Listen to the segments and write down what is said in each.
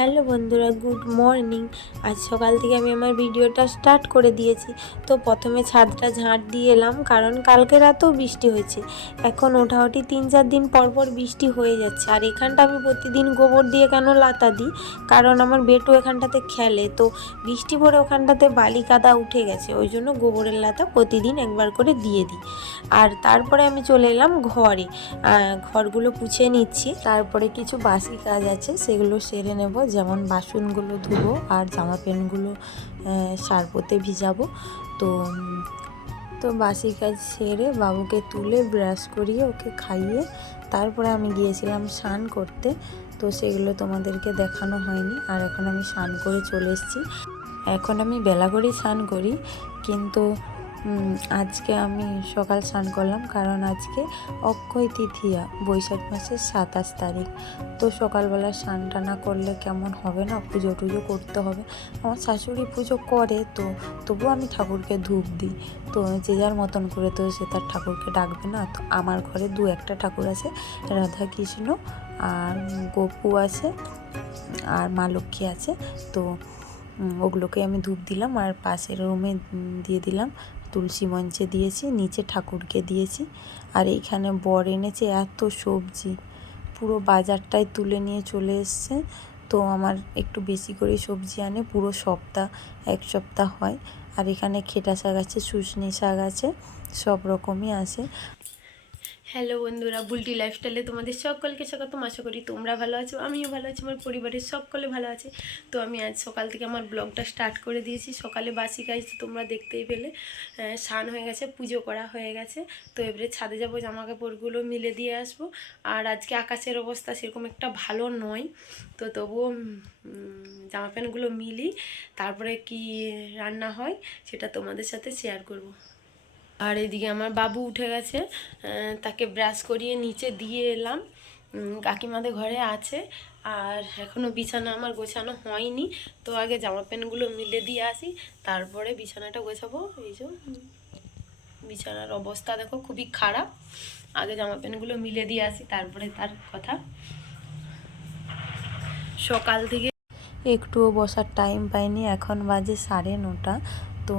Hello বন্ধুরা, good morning. আজ সকাল থেকে আমি আমার ভিডিওটা স্টার্ট করে দিয়েছি। তো প্রথমে ছাদটা ঝাঁট দিয়ে এলাম, কারণ কালকে রাতেও বৃষ্টি হয়েছে। এখন ওঠাওঠি 3-4 দিন পর পর বৃষ্টি হয়ে যাচ্ছে। আর এখানটা আমি প্রতিদিন গোবর দিয়ে কেন লাতা দিই, কারণ আমার বেটু এখানটাতে খেলে, তো বৃষ্টি পড়ে ওখানটাতে বালি কাদা উঠে গেছে, ওই জন্য গোবরের লাতা প্রতিদিন একবার করে দিয়ে দিই। আর তারপরে আমি চলে এলাম ঘরে, ঘরগুলো পুছে নিচ্ছি। তারপরে কিছু বাসি কাজ আছে, সেগুলো সেরে নেব, যেমন বাসনগুলো ধুবো আর জামা প্যান্টগুলো সার্ফতে ভিজাবো। তো তো বাসি কাজ সেরে বাবুকে তুলে ব্রাশ করিয়ে ওকে খাইয়ে তারপরে আমি গিয়েছিলাম স্নান করতে। তো সেগুলো তোমাদেরকে দেখানো হয়নি। আর এখন আমি স্নান করে চলে এসেছি। এখন আমি বেলা করেই স্নান করি, কিন্তু আজকে আমি সকাল স্নান করলাম, কারণ আজকে অক্ষয় তৃতীয়া, বৈশাখ মাসের 27 তারিখ। তো সকালবেলা স্নান টানা করলে কেমন হবে না, পুজো টুজো করতে হবে। আমার শাশুড়ি পুজো করে, তো তবুও আমি ঠাকুরকে ধূপ দিই। তো যে যার মতন করে তো সে তার ঠাকুরকে ডাকবে না। তো আমার ঘরে 2-1টা ঠাকুর আছে, রাধা কৃষ্ণ আর গোপু আছে আর মা লক্ষ্মী আছে। তো ওগুলোকে আমি ধূপ দিলাম, আর পাশের রুমে দিয়ে দিলাম, তুলসী মঞ্চে দিয়েছি, নিচে ঠাকুরকে দিয়েছি। আর এইখানে বর এনেছে এত সবজি, পুরো বাজারটাই তুলে নিয়ে চলে এসছে। তো আমার একটু বেশি করে সবজি আনে, পুরো এক সপ্তাহ হয়। আর এখানে খেটা শাক আছে, শুশনি শাক আছে, সব রকমই আছে। হ্যালো বন্ধুরা, বুলটি লাইফস্টাইলে তোমাদের সকলকে স্বাগতম। আশা করি তোমরা ভালো আছো, আমিও ভালো আছি, আমার পরিবারের সকলে ভালো আছে। তো আমি আজ সকাল থেকে আমার ব্লগটা স্টার্ট করে দিয়েছি। সকালে বাসি কাজ তো তোমরা দেখতেই পেলে, স্নান হয়ে গেছে, পুজো করা হয়ে গেছে। তো এবারে ছাদে যাবো, জামা কাপড়গুলো মিলে দিয়ে আসবো। আর আজকে আকাশের অবস্থা সেরকম একটা ভালো নয়, তো তবুও জামা প্যান্টগুলো মিলি, তারপরে কি রান্না হয় সেটা তোমাদের সাথে শেয়ার করব। আর এদিকে আমার বাবু উঠে গেছে, তাকে ব্রাশ করিয়ে নিচে দিয়ে এলাম, কাকিমাদের ঘরে আছে। আর এখনও বিছানা আমার গোছানো হয়নি, তো আগে জামা প্যান্টগুলো মিলে দিয়ে আসি, তারপরে বিছানাটা গোছাবো। এই যে বিছানার অবস্থা দেখো খুবই খারাপ, আগে জামা প্যান্টগুলো মিলে দিয়ে আসি, তারপরে তার কথা। সকাল থেকে একটুও বসার টাইম পাইনি, এখন বাজে 9:30। তো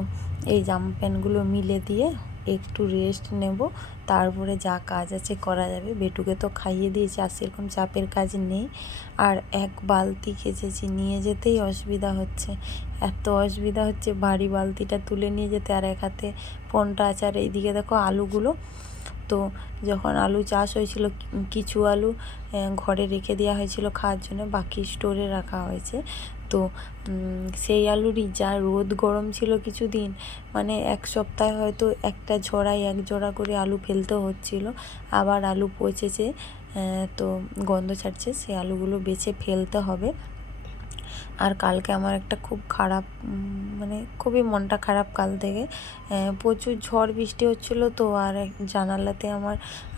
এই জামা প্যান্টগুলো মিলে দিয়ে একটু রেস্ট নেব, তারপরে যা কাজ আছে করা যাবে। বেটুকে তো খাইয়ে দিয়েছি, আর সেরকম চাপের কাজ নেই। আর এক বালতি কেচেছি, নিয়ে যেতেই অসুবিধা হচ্ছে, এত অসুবিধা হচ্ছে ভারী বালতিটা তুলে নিয়ে যেতে। আর এক হাতে ফোনটা আছে, আর এইদিকে দেখো আলুগুলো। তো যখন আলু চাষ হয়েছিল, কিছু আলু ঘরে রেখে দেওয়া হয়েছিল খাওয়ার জন্য, বাকি স্টোরে রাখা হয়েছে। তো সেই আলুরই যা রোদ গরম ছিল কিছুদিন, মানে এক সপ্তাহে হয়তো একটা ঝড়ায় 1 জোড়া করে আলু ফেলতে হচ্ছিল। আবার আলু পচেছে, তো গন্ধ ছাড়ছে, সেই আলুগুলো বেছে ফেলতে হবে। আর কালকে আমার একটা খুব খারাপ, মানে খুবই মনটা খারাপ কাল থেকে। প্রচুর ঝড় বৃষ্টি হচ্ছিলো, তো আর জানালাতে আমার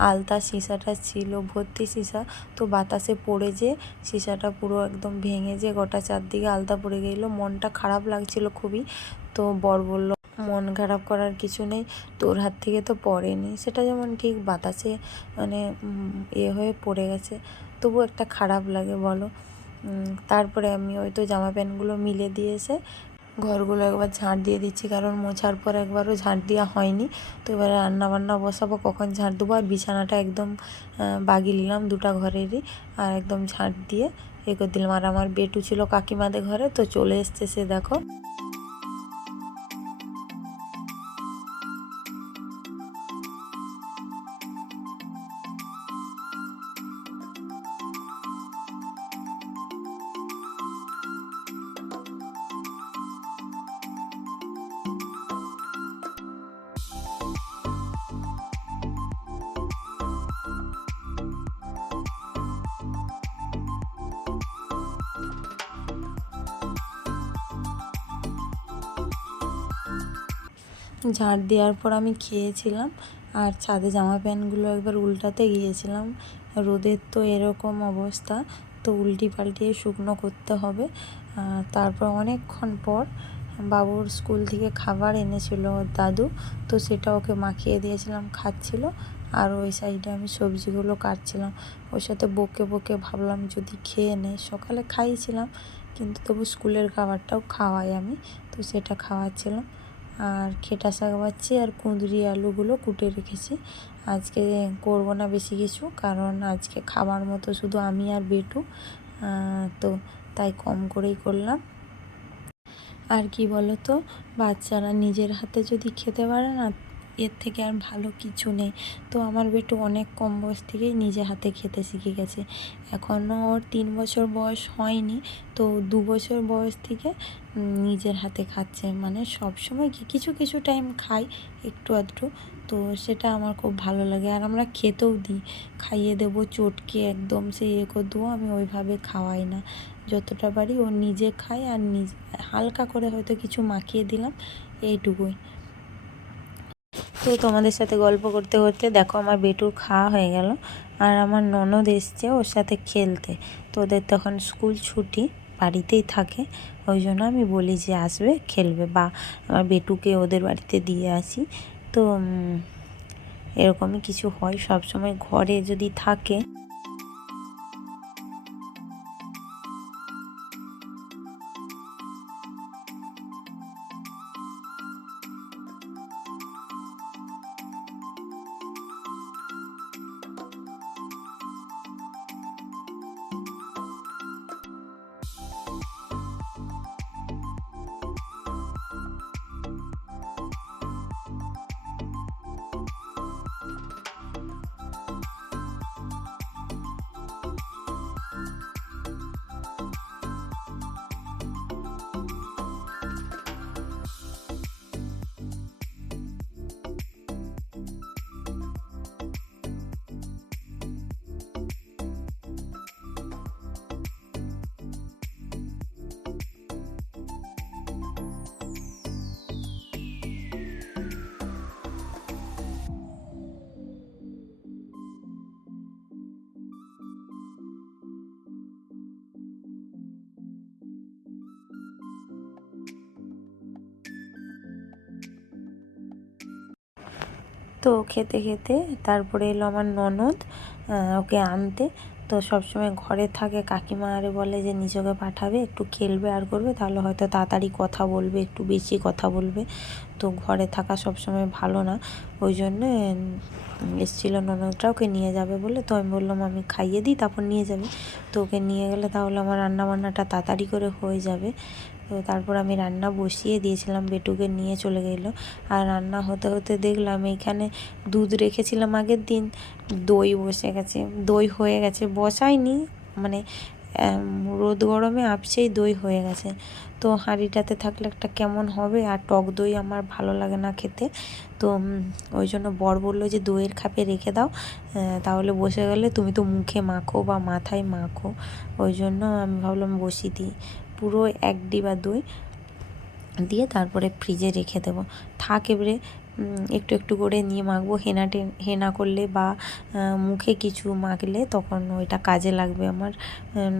আলতা সিসাটা ছিল, ভর্তি সিসা, তো বাতাসে পড়ে যে সিসাটা পুরো একদম ভেঙে যে গোটা চারদিকে আলতা পড়ে গেলো। মনটা খারাপ লাগছিল খুবই। তো বর বলল, মন খারাপ করার কিছু নেই, তোর হাত থেকে তো পড়েনি, সেটা যেমন ঠিক বাতাসে মানে হয়ে পড়ে গেছে, তবু একটা খারাপ লাগে বলো। তারপরে আমি ওই তো জামা প্যান্টগুলো মিলে দিয়ে এসে ঘরগুলো একবার ঝাঁট দিয়ে দিচ্ছি, কারণ মোছার পর একবারও ঝাঁট দেওয়া হয়নি। তো এবারে রান্নাবান্না বসাবো, কখন ঝাঁট দেবো। আর বিছানাটা একদম বাগিয়ে নিলাম 2টা ঘরেরই, আর একদম ঝাঁট দিয়ে করে দিলাম। আর আমার বেটু ছিল কাকিমাদের ঘরে, তো চলে এসছে সে, দেখো। ঝাড় দেওয়ার পর আমি খেয়েছিলাম, আর ছাদে জামা প্যান্টগুলো একবার উল্টাতে গিয়েছিলাম। রোদের তো এরকম অবস্থা, তো উল্টি পাল্টিয়ে শুকনো করতে হবে। তারপর অনেকক্ষণ পর বাবুর স্কুল থেকে খাবার এনেছিল ওর দাদু, তো সেটা ওকে মাখিয়ে দিয়েছিলাম, খাচ্ছিল। আর ওই সাইডে আমি সবজিগুলো কাটছিলাম। ওর সাথে বকে বকে ভাবলাম যদি খেয়ে নেয়, সকালে খাইয়েছিলাম কিন্তু তবু স্কুলের খাবারটাও খাওয়াই আমি, তো সেটা খাওয়াচ্ছিলাম। আর খেটা শাক বাচ্ছি আর কুঁদরি আলুগুলো কুটে রেখেছি। আজকে করব না বেশি কিছু, কারণ আজকে খাবার মতো শুধু আমি আর বেটু, তো তাই কম করেই করলাম। আর কি বলো তো, বাচ্চারা নিজের হাতে যদি খেতে পারে না, এর থেকে আর ভালো কিছু নেই। তো আমার বেটু অনেক কম বয়স থেকেই নিজে হাতে খেতে শিখে গেছে। এখনও ওর 3 বছর বয়স হয়নি, তো 2 বছর বয়স থেকে নিজের হাতে খাচ্ছে। মানে সব সময় কি কিছু কিছু টাইম খাই একটু আধটু, তো সেটা আমার খুব ভালো লাগে। আর আমরা খেতেও দিই, খাইয়ে দেবো চটকে একদম সে করে দেবো, আমি ওইভাবে খাওয়াই না। যতটা পারি ও নিজে খায়, আর নিজে হালকা করে হয়তো কিছু মাখিয়ে দিলাম, এইটুকুই। তো তোমাদের সাথে গল্প করতে করতে দেখো আমার বেটুর খাওয়া হয়ে গেল। আর আমার ননদ এসছে ওর সাথে খেলতে। তো ওদের তখন স্কুল ছুটি, বাড়িতেই থাকে, ওই জন্য আমি বলি যে আসবে খেলবে, বা আমার বেটুকে ওদের বাড়িতে দিয়ে আসি। তো এরকমই কিছু হয় সব সময় ঘরে যদি থাকে। তো খেতে খেতে তারপরে এলো আমার ননদ ওকে আনতে। তো সবসময় ঘরে থাকে, কাকিমা আরে বলে যে নিজকে পাঠাবে, একটু খেলবে আর করবে, তাহলে হয়তো তাড়াতাড়ি কথা বলবে, একটু বেশি কথা বলবে। তো ঘরে থাকা সবসময় ভালো না, ওই জন্যে এসেছিলো ননদরা ওকে নিয়ে যাবে বলে। তো আমি বললাম আমি খাইয়ে দিই তারপর নিয়ে যাবে। তো ওকে নিয়ে গেলে তাহলে আমার রান্নাবান্নাটা তাড়াতাড়ি করে হয়ে যাবে। তো তারপর আমি রান্না বসিয়ে দিয়েছিলাম, বেটুকে নিয়ে চলে গেলো। আর রান্না হতে হতে দেখলাম এইখানে দুধ রেখেছিলাম আগের দিন, দই বসে গেছে, দই হয়ে গেছে, বসাইনি মানে রোদ গরমে আপসেই দই হয়ে গেছে। তো হাঁড়িটাতে থাকলে একটা কেমন হবে, আর টক দই আমার ভালো লাগে না খেতে। তো ওই জন্য বর বললো যে দইয়ের খাপে রেখে দাও, তাহলে বসে গেলে তুমি তো মুখে মাখো বা মাথায় মাখো, ওই জন্য আমি ভাবলাম বসিয়ে দিই। পুরো 1 ডিবা দই দিয়ে তারপরে ফ্রিজে রেখে দেবো, থাক এবারে একটু একটু করে নিয়ে মাখবো। হেনা করলে বা মুখে কিছু মাখলে তখন ওইটা কাজে লাগবে আমার,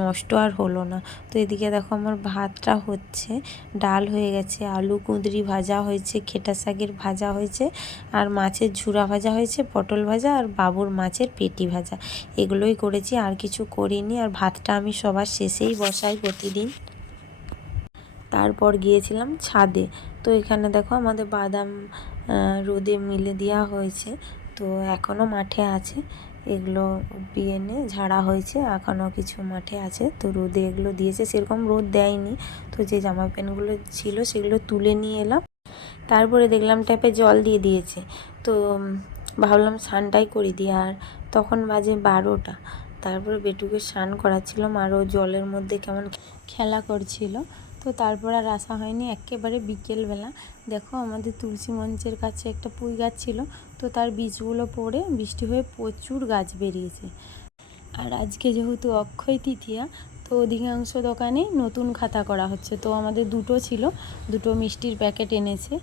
নষ্ট আর হলো না। তো এদিকে দেখো আমার ভাতটা হচ্ছে, ডাল হয়ে গেছে, আলু কুঁদরি ভাজা হয়েছে, খেটা শাকের ভাজা হয়েছে, আর মাছের ঝুরা ভাজা হয়েছে, পটল ভাজা, আর বাবুর মাছের পেটি ভাজা, এগুলোই করেছি, আর কিছু করিনি। আর ভাতটা আমি সবার শেষেই বসাই প্রতিদিন। তারপর গিয়েছিলাম ছাদে। তো এখানে দেখো আমাদের বাদাম রোদে মিলে দেওয়া হয়েছে, তো এখনও মাঠে আছে, এগুলো বিয়েনে ঝাড়া হয়েছে, এখনও কিছু মাঠে আছে। তো রোদে এগুলো দিয়েছে, সেরকম রোদ দেয়নি। তো যে জামা প্যান্টগুলো ছিল সেগুলো তুলে নিয়ে এলাম। তারপরে দেখলাম ট্যাপে জল দিয়ে দিয়েছে, তো ভাবলাম স্নানটাই করে দিই। আর তখন বাজে 12টা। তারপরে বেটুকে স্নান করাচ্ছিলাম, আরও জলের মধ্যে কেমন খেলা করছিল। তো তারপর আর আসা হয়নি, একেবারে বিকেলবেলা। দেখো আমাদের তুলসী মঞ্চের কাছে একটা পুঁই গাছ ছিল, তো তার বীজগুলো পড়ে বৃষ্টি হয়ে প্রচুর গাছ বেরিয়েছে। আর আজকে যেহেতু অক্ষয় তৃতীয়া, তো অধিকাংশ দোকানে নতুন খাতা করা হচ্ছে। তো আমাদের দুটো ছিল, দুটো মিষ্টির প্যাকেট এনেছে,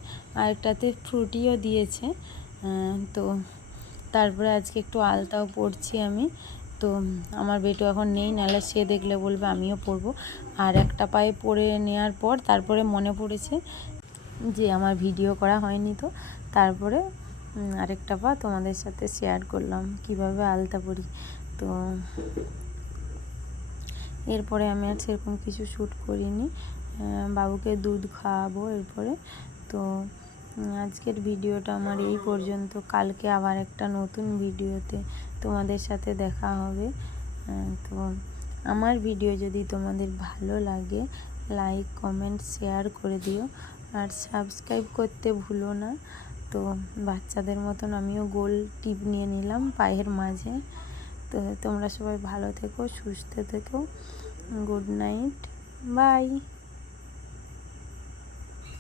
আর একটাতে ফ্রুটিও দিয়েছে। তো তারপরে আজকে একটু আলতাও পড়ছি আমি, তো আমার বেটু এখন নেই, নাহলে সে দেখলে বলবে আমিও পরবো। আর একটা পায়ে পরে নেওয়ার পর তারপরে মনে পড়েছে যে আমার ভিডিও করা হয়নি, তো তারপরে আরেকটা পা তোমাদের সাথে শেয়ার করলাম কিভাবে আলতা পরি। তো এরপরে আমি আর সেরকম কিছু শ্যুট করিনি, বাবুকে দুধ খাওয়াবো এরপরে। তো আজকের ভিডিওটা আমার এই পর্যন্ত। কালকে আবার একটা নতুন ভিডিওতে তোমাদের সাথে দেখা হবে। তো আমার ভিডিও যদি তোমাদের ভালো লাগে লাইক কমেন্ট শেয়ার করে দিও, আর সাবস্ক্রাইব করতে ভুলো না। তো বাচ্চাদের মতন আমিও গোল টিপ নিয়ে নিলাম পায়ের মাঝে। তো তোমরা সবাই ভালো থেকো, সুস্থ থেকো। Good night, by.